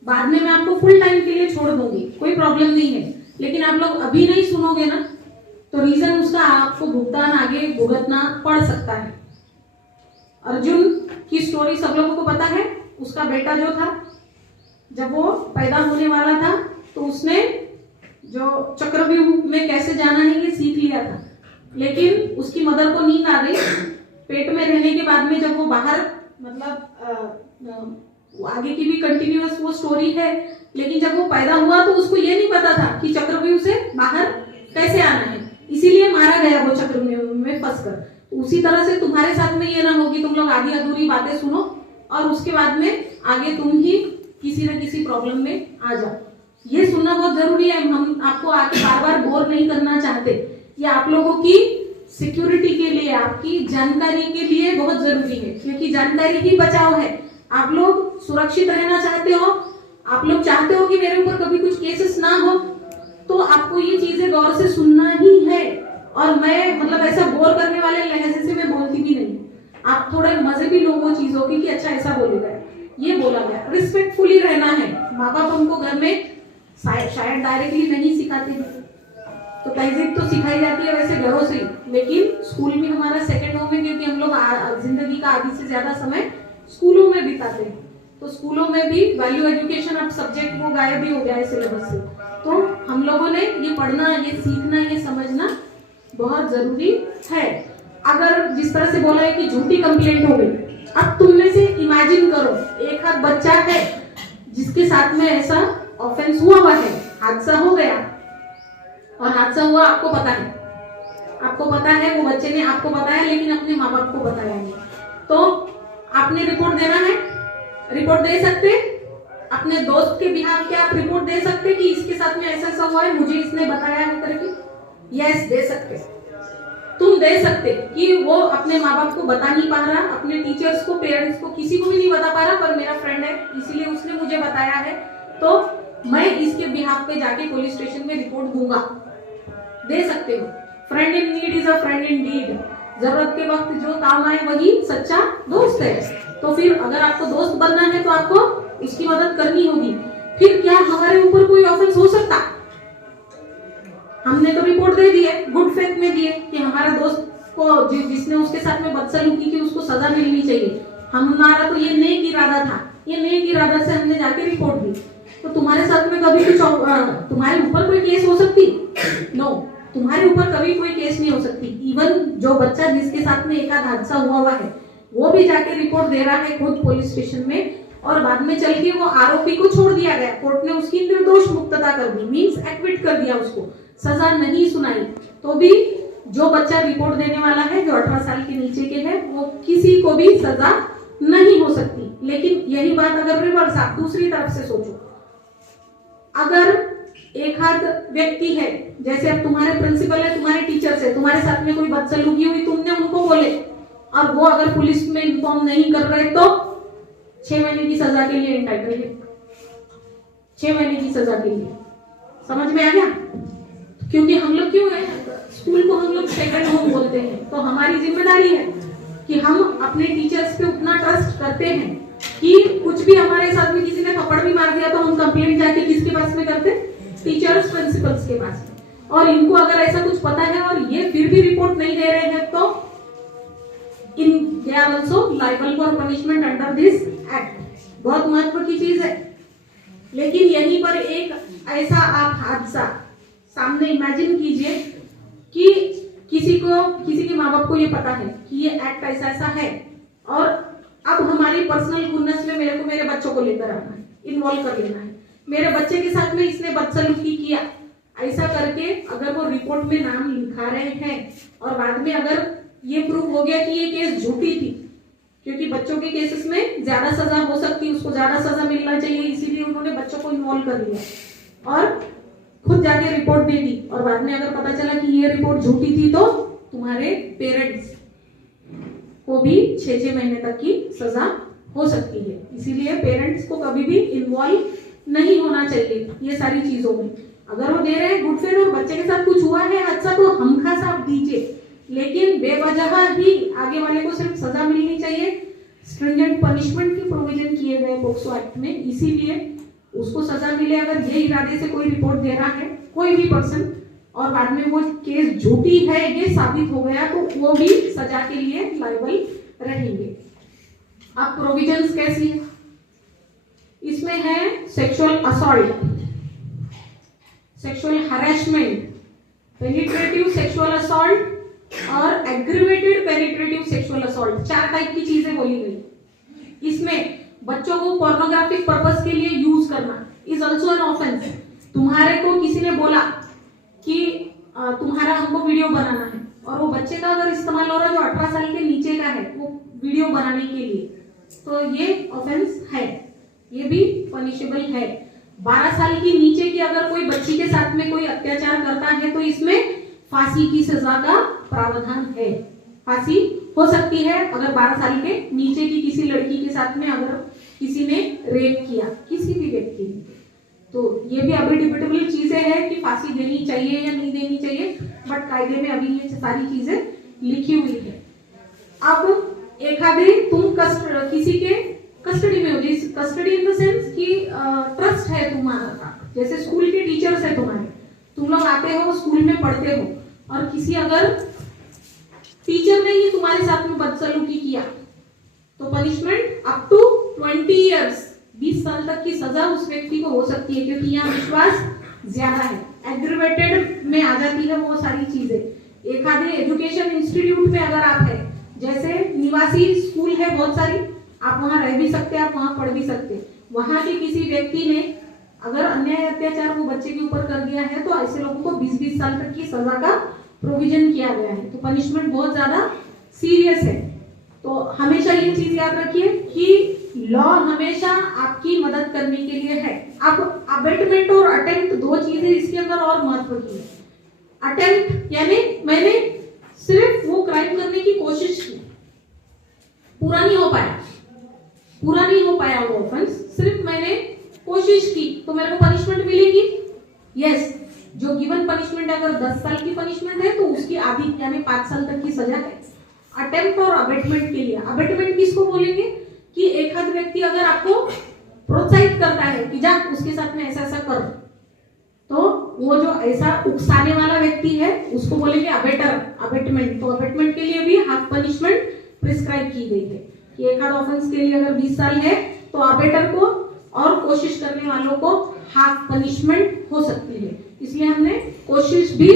बाद में मैं आपको फुल टाइम के लिए छोड़ दूंगी, कोई प्रॉब्लम नहीं है, लेकिन आप लोग अभी नहीं सुनोगे ना तो रीजन उसका आपको भुगतान आगे भुगतना पड़ सकता है। अर्जुन की स्टोरी सब लोगों को पता है। उसका बेटा जो था, जब वो पैदा होने वाला था तो उसने जो चक्रव्यूह में कैसे जाना है ये सीख लिया था, लेकिन उसकी मदर को नींद आ गई। पेट में रहने के बाद में जब वो बाहर, मतलब आगे की भी कंटिन्यूअस वो स्टोरी है, लेकिन जब वो पैदा हुआ तो उसको ये नहीं पता था कि चक्रव्यूह से बाहर कैसे आना है, इसीलिए मारा गया वो चक्रव्यूह में फंसकर। उसी तरह से तुम्हारे साथ में ये ना हो कि तुम लोग आधी अधूरी बातें सुनो और उसके बाद में आगे तुम ही किसी न किसी प्रॉब्लम में आ जाओ। ये सुनना बहुत जरूरी है। हम आपको आके बार बार बोर नहीं करना चाहते। ये आप लोगों की सिक्योरिटी के लिए, आपकी जानकारी के लिए बहुत जरूरी है, क्योंकि जानकारी ही बचाव है। आप लोग सुरक्षित रहना चाहते हो, आप लोग चाहते हो कि मेरे ऊपर कभी कुछ केसेस ना हो, तो आपको ये चीजें गौर से सुनना ही है। और मैं मतलब ऐसा बोर करने वाले लहजे से मैं बोलती भी नहीं। आप थोड़े मजे भी लो वो चीजों की कि अच्छा ऐसा बोलेगा, ये बोला गया। रिस्पेक्टफुली रहना है। माँ बाप हमको घर में शायद डायरेक्टली नहीं सिखाते, तो तहजीब तो सिखाई जाती है वैसे घरों से, लेकिन स्कूल भी हमारा सेकंड होम है, क्योंकि हम लोग जिंदगी का आधी से ज्यादा समय स्कूलों में बिताते हैं। तो स्कूलों में भी वैल्यू एजुकेशन अब सब्जेक्ट वो गायब ही हो गया है सिलेबस से। तो हम लोगों ने ये पढ़ना, ये सीखना, ये समझना बहुत जरूरी है। अगर जिस तरह से बोला है कि झूठी कंप्लेंट हो गई, अब तुम में से इमेजिन करो एक हाथ बच्चा है जिसके साथ में ऐसा ऑफेंस हुआ है, हादसा हो गया, और हादसा हुआ आपको पता है, वो बच्चे ने आपको बताया लेकिन अपने माँ बाप को बताया नहीं, तो आपने रिपोर्ट देना है। रिपोर्ट दे सकते, अपने दोस्त के बिहाफ पे आप रिपोर्ट दे सकते कि इसके साथ में ऐसा ऐसा हुआ है, मुझे इसने बताया है करके। यस, दे सकते, तुम दे सकते कि वो अपने माँ बाप को बता नहीं पा रहा, अपने टीचर्स को, पेरेंट्स को, किसी को भी नहीं बता पा रहा, पर मेरा फ्रेंड है इसीलिए उसने मुझे बताया है, तो मैं इसके बिहाफ पे जाके पुलिस स्टेशन में रिपोर्ट दूंगा। दे सकते हो। Friend in need is a friend in deed. जरूरत के वक्त जो काम आए वही सच्चा दोस्त है। तो फिर अगर आपको दोस्त बनना है तो आपको उसकी मदद करनी होगी। फिर क्या हमारे ऊपर कोई ऑफेंस हो सकता? हमने तो रिपोर्ट दे दी है, गुड फेथ में दिए कि हमारा दोस्त को जिसने उसके साथ में बदसलूकी की उसको सजा मिलनी चाहिए। हमारा तो ये नेक इरादा था, ये नेक इरादा से हमने जाके रिपोर्ट दी। तो तुम्हारे साथ में कभी कुछ तुम्हारे ऊपर कोई केस हो सकती? नो, तुम्हारे ऊपर कभी कोई केस नहीं हो सकती। इवन जो बच्चा जिसके साथ में एक आध हादसा हुआ है, वो भी जाके रिपोर्ट दे रहा है खुद पुलिस स्टेशन में, और बाद में चल के वो आरोपी को छोड़ दिया गया, कोर्ट ने उसकी निर्दोष मुक्तता कर दी, मींस एक्विट कर दिया, उसको सजा नहीं सुनाई। तो भी जो बच्चा रिपोर्ट देने वाला है जो 18 साल के नीचे के है, वो किसी को भी सजा नहीं हो सकती। लेकिन यही बात अगर रिवर्स आप दूसरी तरफ से सोचो, अगर एक आध व्यक्ति है, जैसे अब तुम्हारे प्रिंसिपल है, तुम्हारे टीचर्स है, तुम्हारे साथ में कोई बदसलूकी हुई, तुमने उनको बोले और वो अगर पुलिस में इन्फॉर्म नहीं कर रहे तो 6 महीने की सजा के लिए एंटाइटल है, 6 महीने की सजा के लिए। समझ में आ गया? क्योंकि हम लोग क्यों है, स्कूल को हम लोग सेकंड होम बोलते हैं, तो हमारी जिम्मेदारी है कि हम अपने टीचर्स पे उतना ट्रस्ट करते हैं कि कुछ भी हमारे साथ में किसी ने थप्पड़ भी मार दिया तो हम कंप्लेंट जाके किसके पास में करते, टीचर्स प्रिंसिपल्स के पास में। और इनको अगर ऐसा कुछ पता है और ये फिर भी रिपोर्ट नहीं दे रहे हैं तो they are also liable for punishment under this act. बहुत महत्व की चीज है। लेकिन यहीं पर एक ऐसा आप हादसा सामने इमेजिन कीजिए कि किसी के माँ बाप को ये पता है कि ये एक्ट ऐसा ऐसा है, और अब हमारी पर्सनल खुन्नस में मेरे को मेरे बच्चों को लेकर आना है, इन्वॉल्व कर लेना है, मेरे बच्चे के साथ में इसने बदसलूकी किया, ऐसा करके अगर वो रिपोर्ट में नाम लिखा रहे हैं और बाद में अगर ये प्रूव हो गया कि ये केस झूठी थी, क्योंकि बच्चों के केसेस में ज्यादा सजा हो सकती है, उसको ज्यादा सजा मिलना चाहिए, इसीलिए उन्होंने बच्चों को इन्वॉल्व कर लिया और खुद जाके रिपोर्ट दे दी, और बाद में अगर पता चला कि ये रिपोर्ट झूठी थी तो तुम्हारे पेरेंट्स को भी 6 महीने तक की सजा हो सकती है। इसीलिए पेरेंट्स को कभी भी इन्वॉल्व नहीं होना चाहिए ये सारी चीजों में। अगर वो दे रहे हैं गुड फेथ और बच्चे के साथ कुछ हुआ है हादसा तो हम खास आप दीजिए, लेकिन बेवजह ही आगे वाले को सिर्फ सजा मिलनी चाहिए। स्ट्रिंजेंट पनिशमेंट की प्रोविजन किए गए पोक्सो एक्ट में, इसीलिए उसको सजा मिले। अगर ये इरादे से कोई रिपोर्ट दे रहा है कोई भी पर्सन और बाद में वो केस झूठी है ये साबित हो गया तो वो भी सजा के लिए लायबल रहेंगे। अब प्रोविजंस कैसी है, इसमें है sexual assault, sexual harassment, penetrative sexual assault और aggravated penetrative sexual assault, 4 type की चीजें बोली गई। इसमें बच्चों को पोर्नोग्राफिक पर्पस के लिए यूज करना इज ऑल्सो एन ऑफेंस। तुम्हारे को किसी ने बोला कि तुम्हारा हमको वीडियो बनाना है और वो बच्चे का अगर इस्तेमाल हो रहा है जो 18 साल के नीचे का है वो वीडियो बनाने के लिए, तो ये ऑफेंस है, ये भी पनिशेबल है। 12 साल की नीचे की अगर कोई बच्ची के साथ में कोई अत्याचार करता है तो इसमें फांसी की सजा का प्रावधान है, फांसी हो सकती है अगर 12 साल के नीचे की किसी लड़की के साथ में अगर किसी ने रेप किया, किसी भी व्यक्ति ने, तो ये भी अभी डिबेटेबल चीजें हैं कि फांसी देनी चाहिए या नहीं देनी चाहिए, बट कायदे में अभी ये सारी चीजें लिखी हुई है। अब एक आधे तुम किसी के कस्टडी में हो, जिस कस्टडी इन द सेंस कि ट्रस्ट है तुम्हारा, जैसे स्कूल के टीचर्स है तुम्हारे, तुम लोग आते हो स्कूल में पढ़ते हो और किसी अगर टीचर ने ही तुम्हारे साथ में बदसलूकी किया तो पनिशमेंट अप टू 20 इयर्स, 20 साल तक की सजा उस व्यक्ति को हो सकती है, क्योंकि यहाँ विश्वास ज्यादा है। एग्रीवेटेड में आ जाती है वो सारी चीजें। एक आधे एजुकेशन इंस्टीट्यूट में अगर आप है, जैसे निवासी स्कूल है बहुत सारी, आप वहां रह भी सकते हैं, आप वहां पढ़ भी सकते हैं, वहां के किसी व्यक्ति ने अगर अन्याय अत्याचार वो बच्चे के ऊपर कर दिया है तो ऐसे लोगों को 20-20 साल तक की सजा का प्रोविजन किया गया है। तो पनिशमेंट बहुत ज्यादा सीरियस है। तो हमेशा ये चीज याद रखिए कि लॉ हमेशा आपकी मदद करने के लिए है। अब अबेटमेंट और अटेम्प्ट 2 चीजें इसके अंदर और महत्व की है। अटेम्प्ट यानी मैंने सिर्फ वो क्राइम करने की कोशिश की, पूरा नहीं हो पाया वो ऑफेंस, सिर्फ मैंने कोशिश की तो मेरे को पनिशमेंट मिलेगी। यस, जो गिवन पनिशमेंट अगर 10 साल की पनिशमेंट है तो उसकी आधी यानी 5 साल तक की सजा है। अटेम्प्ट और अबेटमेंट के लिए, अबेटमेंट किसको बोलेंगे कि एक आध व्यक्ति अगर आपको प्रोत्साहित करता है कि जा उसके साथ में ऐसा ऐसा कर, तो वो जो ऐसा उकसाने वाला व्यक्ति है उसको बोलेंगे अबेटमेंट। तो अबेटमेंट के लिए भी हाफ पनिशमेंट प्रिस्क्राइब की गई है कि एक आध ऑफेंस के लिए अगर 20 साल है तो अबेटर को और कोशिश करने वालों को हाफ पनिशमेंट हो सकती है। इसलिए हमने कोशिश भी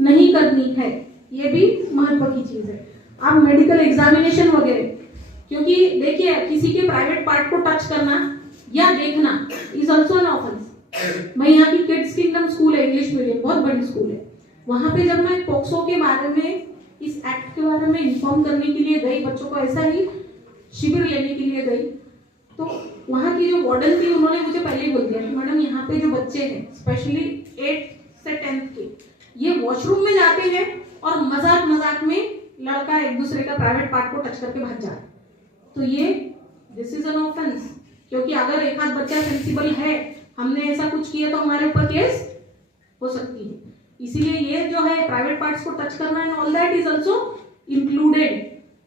नहीं करनी है, ये भी महत्व की चीज है। अब मेडिकल एग्जामिनेशन वगैरह, क्योंकि देखिए किसी के प्राइवेट पार्ट को टच करना या देखना इज ऑल्सो एन ऑफेंस। मैं यहाँ की किड्स किंगडम स्कूल है, इंग्लिश मीडियम, बहुत बड़ी स्कूल है, वहां पे जब मैं पोक्सो के बारे में, इस एक्ट के बारे में इन्फॉर्म करने के लिए गई, बच्चों को ऐसा ही शिविर लेने के लिए गई, तो वहां की जो वार्डन थी उन्होंने मुझे पहले ही बोल दिया कि मैडम यहाँ पे जो बच्चे हैं स्पेशली 8 से 10 के, ये वॉशरूम में जाते हैं और मजाक मजाक में लड़का एक दूसरे का प्राइवेट पार्ट को टच करके भाग जा रहा है, तो ये दिस इज एन ऑफेंस। क्योंकि अगर एक आध बच्चा सेंसिबल है, हमने ऐसा कुछ किया तो हमारे ऊपर केस हो सकती है। इसीलिए ये जो है प्राइवेट पार्ट्स को टच करना and all that is also included,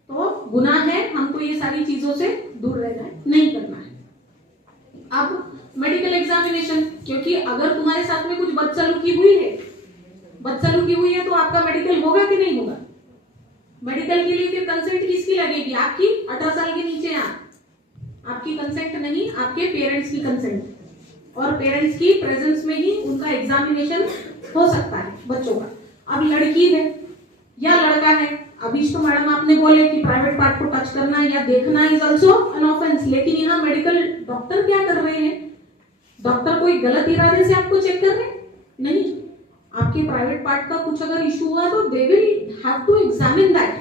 तो गुनाह है, हमको ये सारी चीजों से दूर रहना है, नहीं करना है। अब मेडिकल एग्जामिनेशन, क्योंकि अगर तुम्हारे साथ में कुछ बदसलूकी हुई है तो आपका मेडिकल होगा कि नहीं होगा? मेडिकल के लिए फिर कंसेंट किसकी लगेगी? आपकी। 18 साल के नीचे आपकी कंसेंट नहीं, आपके पेरेंट्स की कंसेंट, और पेरेंट्स की प्रेजेंस में ही उनका एग्जामिनेशन हो सकता है बच्चों का। अब लड़की है या लड़का है, अभी तो मैडम आपने बोले कि प्राइवेट पार्ट को टच करना या देखना इज ऑल्सो एन ऑफेंस, लेकिन यहाँ मेडिकल डॉक्टर क्या कर रहे हैं? डॉक्टर कोई गलत इरादे से आपको चेक कर रहे हैं? नहीं, आपके प्राइवेट पार्ट का कुछ अगर इशू हुआ तो they will have to examine that.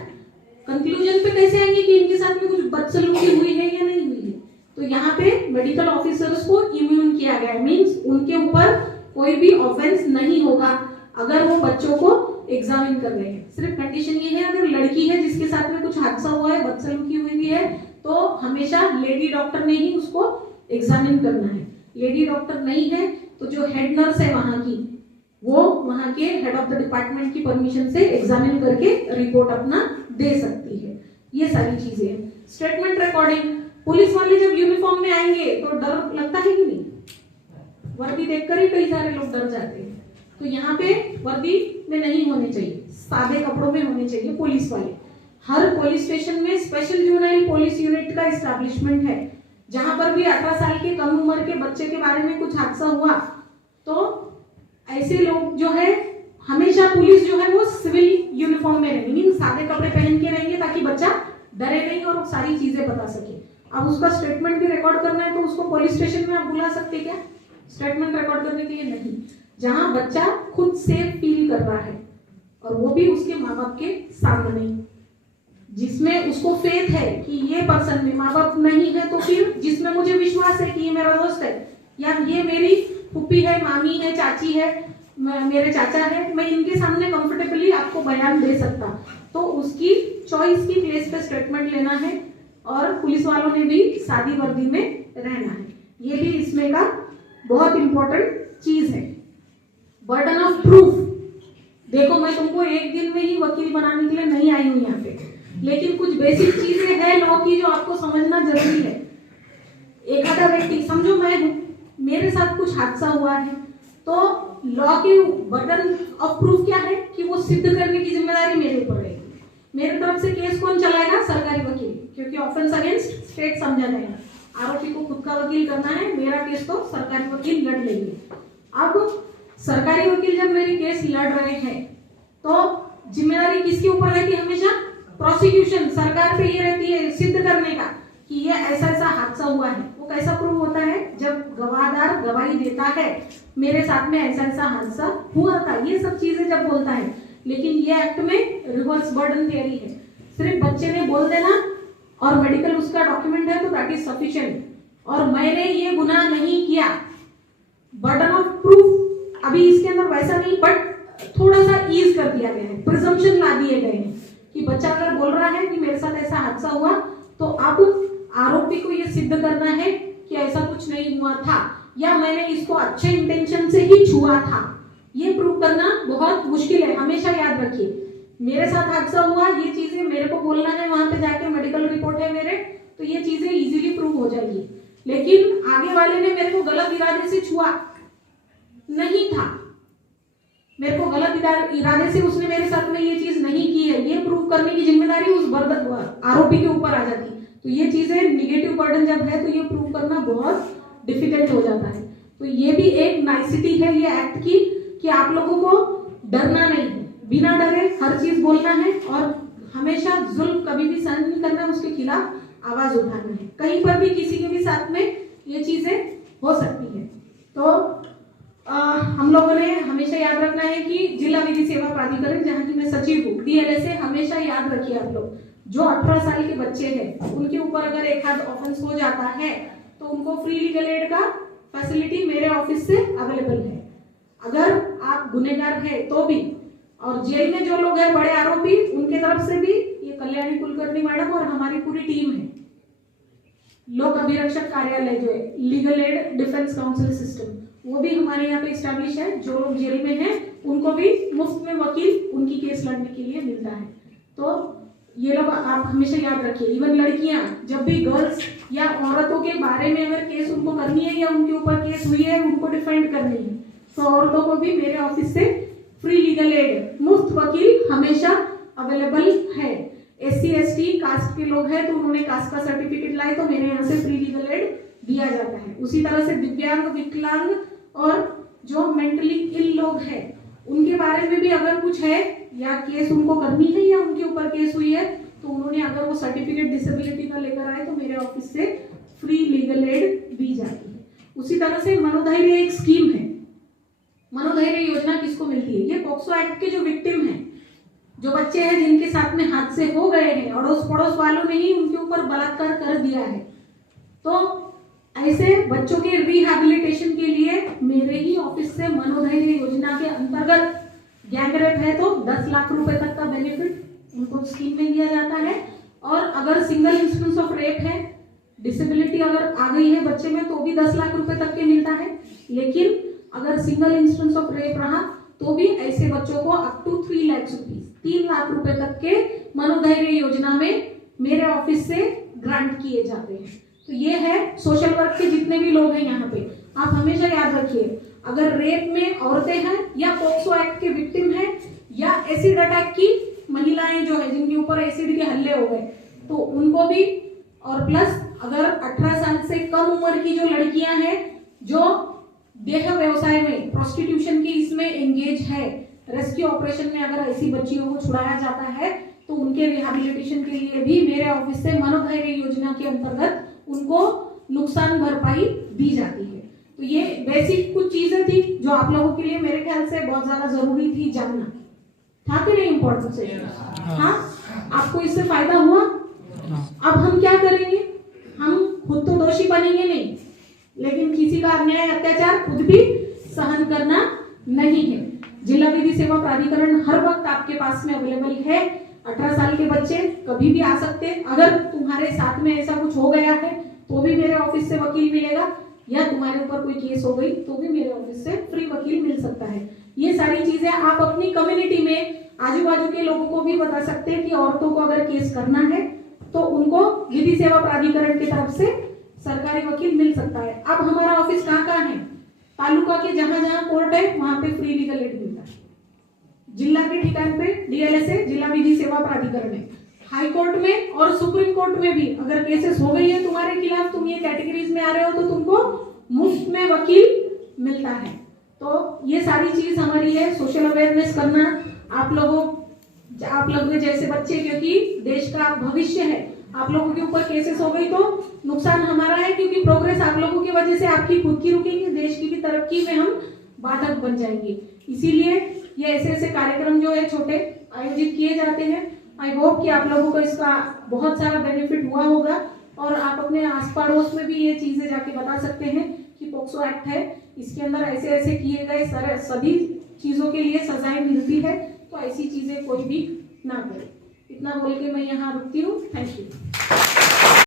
Conclusion पे कैसे आएंगे कि इनके साथ में कुछ बदसलूकी हुई है या नहीं हुई है? तो यहाँ पे मेडिकल ऑफिसर्स को इम्यून किया गया है, मींस उनके ऊपर कोई भी ऑफेंस नहीं होगा अगर वो बच्चों को एग्जामिन कर रहे हैं। सिर्फ कंडीशन ये है अगर लड़की है जिसके साथ में कुछ हादसा हुआ है, बदसलूकी हुई भी है, तो हमेशा लेडी डॉक्टर ने ही उसको एग्जामिन करना है। लेडी डॉक्टर नहीं है तो जो हेड नर्स है वहां की, वो वहां के हेड ऑफ द डिपार्टमेंट की परमिशन से एग्जामिन करके रिपोर्ट अपना दे सकती है। ये सारी चीजें हैं। स्टेटमेंट रिकॉर्डिंग, पुलिस वाले जब यूनिफॉर्म में आएंगे तो डर लगता है कि नहीं? वर्दी देखकर ही कई सारे लोग डर जाते हैं, तो यहाँ पे वर्दी में नहीं होने चाहिए, सादे कपड़ों में होने चाहिए पुलिस वाले। हर पुलिस स्टेशन में स्पेशल जुवेनाइल पुलिस यूनिट का एस्टैब्लिशमेंट है, जहां पर भी 18 साल के कम उम्र के बच्चे के बारे में कुछ हादसा हुआ तो ऐसे लोग जो है हमेशा पुलिस जो है वो सिविल यूनिफॉर्म में रहेंगे, सादे कपड़े पहन के रहेंगे ताकि बच्चा डरे नहीं और सारी चीजें बता सके। अब उसका स्टेटमेंट भी रिकॉर्ड करना है तो उसको पुलिस स्टेशन में आप बुला सकते क्या स्टेटमेंट रिकॉर्ड करने के लिए? नहीं, जहां बच्चा खुद सेफ फील कर रहा है और वो भी उसके माँ बाप के सामने, जिसमें उसको फेथ है कि ये पर्सन में माँ बाप नहीं है, तो फिर जिसमें मुझे विश्वास है कि ये मेरा दोस्त है या ये मेरी फूफी है, मामी है, चाची है, मेरे चाचा है, मैं इनके सामने कंफर्टेबली आपको बयान दे सकता, तो उसकी चॉइस की प्लेस पे स्टेटमेंट लेना है और पुलिस वालों ने भी सादी वर्दी में रहना है। ये भी इसमें का बहुत इंपॉर्टेंट चीज है। बर्डन ऑफ प्रूफ, देखो मैं तुमको एक दिन में ही वकील बनाने के लिए नहीं आई हूं यहाँ पे, लेकिन कुछ बेसिक चीजें हैं लॉ की जो आपको समझना जरूरी है। एक आधा व्यक्ति, समझो मैं हूं, मेरे साथ कुछ हादसा हुआ है, तो लॉ की बर्डन ऑफ प्रूफ क्या है कि वो सिद्ध करने की जिम्मेदारी मेरे ऊपर रहेगी। मेरे तरफ से केस कौन चलाएगा? सरकारी वकील, क्योंकि ऑफेंस अगेंस्ट स्टेट समझा जाएगा। आरोपी को खुद का वकील करना है, मेरा केस तो सरकारी वकील लड़ लेंगे। अब सरकारी वकील जब मेरी केस लड़ रहे हैं तो जिम्मेदारी किसके ऊपर रहती है? हमेशा प्रोसिक्यूशन, सरकार पे ये रहती है सिद्ध करने का कि ये ऐसा ऐसा हादसा हुआ है। वो कैसा प्रूव होता है? जब गवाहदार गवाही देता है मेरे साथ में ऐसा ऐसा हादसा हुआ था, ये सब चीजें जब बोलता है। लेकिन ये एक्ट में रिवर्स बर्डन थियरी है, सिर्फ बच्चे ने बोल देना और मेडिकल उसका डॉक्यूमेंट है तो दैट इज सफिशिएंट, और मैंने ये गुनाह नहीं किया। बर्डन ऑफ प्रूफ अभी इसके अंदर वैसा नहीं, बट थोड़ा सा ईज कर दिया गया है, प्रिजम्पशन ला दिए गए हैं कि बच्चा अगर बोल रहा है कि मेरे साथ ऐसा हादसा हुआ तो अब आरोपी को ये सिद्ध करना है कि ऐसा कुछ नहीं हुआ था या मैंने इसको अच्छे इंटेंशन से ही छुआ था। ये प्रूव करना बहुत मुश्किल है, हमेशा याद रखिए। मेरे साथ हादसा हुआ, ये चीजें मेरे को बोलना है, वहां पे जाके मेडिकल रिपोर्ट है मेरे, तो ये चीजें इजीली प्रूव हो जाएगी। लेकिन आगे वाले ने मेरे को गलत इरादे से छुआ नहीं था, मेरे को गलत इरादे से उसने मेरे साथ में ये चीज नहीं की है, ये प्रूव करने की जिम्मेदारी उस आरोपी के ऊपर आ जाती। तो ये चीजें निगेटिव बर्डन जब है तो ये प्रूव करना बहुत डिफिकल्ट हो जाता है। तो ये भी एक नाइसिटी है ये एक्ट की कि आप लोगों को डरना नहीं है, बिना डरे हर चीज बोलना है और हमेशा जुल्म कभी भी सहन नहीं करना है, उसके खिलाफ आवाज उठाना है। कहीं पर भी किसी के भी साथ में ये चीजें हो सकती है। तो हम लोगों ने हमेशा याद रखना है कि जिला विधि सेवा प्राधिकरण, जहाँ की मैं सचिव हूँ, DLSA, हमेशा याद रखिए आप लोग, जो 18 साल के बच्चे हैं उनके ऊपर अगर एक आध ऑफेंस हो जाता है तो उनको फ्री लीगल एड का फैसिलिटी मेरे ऑफिस से अवेलेबल है। अगर आप गुनहगार है तो भी, और जेल में जो लोग हैं बड़े आरोपी, उनके तरफ से भी ये कल्याणी कुलकर्णी मैडम और हमारी पूरी टीम है। लोक अभिरक्षक कार्यालय जो है, legal aid defence council system, वो भी हमारे यहाँ पे एस्टैब्लिश है। जो लोग जेल में हैं उनको भी मुफ्त में वकील उनकी केस लड़ने के लिए मिलता है। तो ये लोग आप हमेशा याद रखिए। इवन लड़कियां जब भी गर्ल्स या औरतों के बारे में अगर केस उनको करनी है या उनके ऊपर केस हुई है, उनको डिफेंड करनी है, तो औरतों को भी मेरे ऑफिस से फ्री लीगल एड, मुफ्त वकील हमेशा अवेलेबल है। SC ST कास्ट के लोग हैं तो उन्होंने कास्ट का सर्टिफिकेट लाए तो मेरे यहाँ से फ्री लीगल एड दिया जाता है। उसी तरह से दिव्यांग, विकलांग और जो मेंटली इल लोग हैं उनके बारे में भी अगर कुछ है या केस उनको करनी है या उनके ऊपर केस हुई है तो उन्होंने अगर वो सर्टिफिकेट डिसेबिलिटी का लेकर आए तो मेरे ऑफिस से फ्री लीगल एड दी जाती है। उसी तरह से मनोधैर्य एक स्कीम है। मनोधैर्य योजना किसको मिलती है? ये पॉक्सो एक्ट के जो विक्टिम हैं, जो बच्चे हैं जिनके साथ में हादसे हो गए हैं, अड़ोस पड़ोस वालों ने ही उनके ऊपर बलात्कार कर दिया है, तो ऐसे बच्चों के रिहैबिलिटेशन के लिए मेरे ही ऑफिस से मनोधैर्य योजना के अंतर्गत गैंग रेप है तो 10 लाख रुपए तक का बेनिफिट उनको स्कीम में दिया जाता है। और अगर सिंगल इंस्टेंस ऑफ रेप है, डिसेबिलिटी अगर आ गई है बच्चे में, तो भी 10 लाख रुपए तक के मिलता है। लेकिन अगर सिंगल इंस्टेंस ऑफ रेप रहा तो भी ऐसे बच्चों को up to 3 lakh rupees, 3 lakh रुपए तक के मनोधैर्य योजना में मेरे ऑफिस से ग्रांट किए जाते हैं। तो ये है सोशल वर्क के जितने भी लोग हैं यहाँ पे, आप हमेशा याद रखिए, अगर रेप में औरतें हैं या पॉक्सो एक्ट के विक्टिम हैं या एसिड अटैक की महिलाएं जो है जिनके ऊपर एसिड के हल्ले हो गए तो उनको भी, और प्लस अगर 18 साल से कम उम्र की जो लड़कियां हैं जो देह व्यवसाय में, प्रोस्टिट्यूशन की इसमें एंगेज है, रेस्क्यू ऑपरेशन में अगर ऐसी बच्चियों को छुड़ाया जाता है तो उनके रिहैबिलिटेशन के लिए भी मेरे ऑफिस से मनोधैर्य योजना के अंतर्गत उनको नुकसान भरपाई दी जाती है। तो ये बेसिक कुछ चीजें थी जो आप लोगों के लिए मेरे ख्याल से बहुत ज्यादा जरूरी थी जानना, था कि नहीं? इम्पोर्टेंट से हाँ, आपको इससे फायदा हुआ? अब हम क्या करेंगे? हम खुद तो दोषी बनेंगे नहीं, लेकिन किसी का अन्याय अत्याचार खुद भी सहन करना नहीं है। जिला विधि सेवा प्राधिकरण हर वक्त आपके पास में अवेलेबल है। 18 साल के बच्चे कभी भी आ सकते हैं। अगर तुम्हारे साथ में ऐसा कुछ हो गया है तो भी मेरे ऑफिस से वकील मिलेगा, या तुम्हारे ऊपर कोई केस हो गई तो भी मेरे ऑफिस से फ्री वकील मिल सकता है। ये सारी चीजें आप अपनी कम्युनिटी में आजू बाजू के लोगों को भी बता सकते हैं कि औरतों को अगर केस करना है तो उनको विधि सेवा प्राधिकरण की तरफ से सरकारी वकील मिल सकता है। अब हमारा ऑफिस कहाँ है? तालुका के जहां जहां कोर्ट है वहां पे फ्री लीगल एड मिलता है। जिला के ठिकान पे DLSA, जिला विधि सेवा प्राधिकरण है। हाई कोर्ट में और सुप्रीम कोर्ट में भी अगर केसेस हो गई है तुम्हारे खिलाफ, तुम ये कैटेगरीज में आ रहे हो, तो तुमको मुफ्त में वकील मिलता है। तो ये सारी चीज हमारी है, सोशल अवेयरनेस करना। आप लोग जैसे बच्चे, क्योंकि देश का भविष्य है, आप लोगों के ऊपर केसेस हो गई तो नुकसान हमारा है, क्योंकि प्रोग्रेस आप लोगों की वजह से आपकी खुद की रुकेगी, देश की भी तरक्की में हम बाधक बन जाएंगे। इसीलिए ये ऐसे कार्यक्रम जो है छोटे आयोजित किए जाते हैं। आई होप कि आप लोगों को इसका बहुत सारा बेनिफिट हुआ होगा और आप अपने आस पड़ोस में भी ये चीजें जाके बता सकते हैं कि पॉक्सो एक्ट है, इसके अंदर ऐसे ऐसे किए गए सभी चीजों के लिए सजाएं मिलती है, तो ऐसी चीजें कोई भी ना करे। इतना बोल के मैं यहाँ रुकती हूँ। Thank you.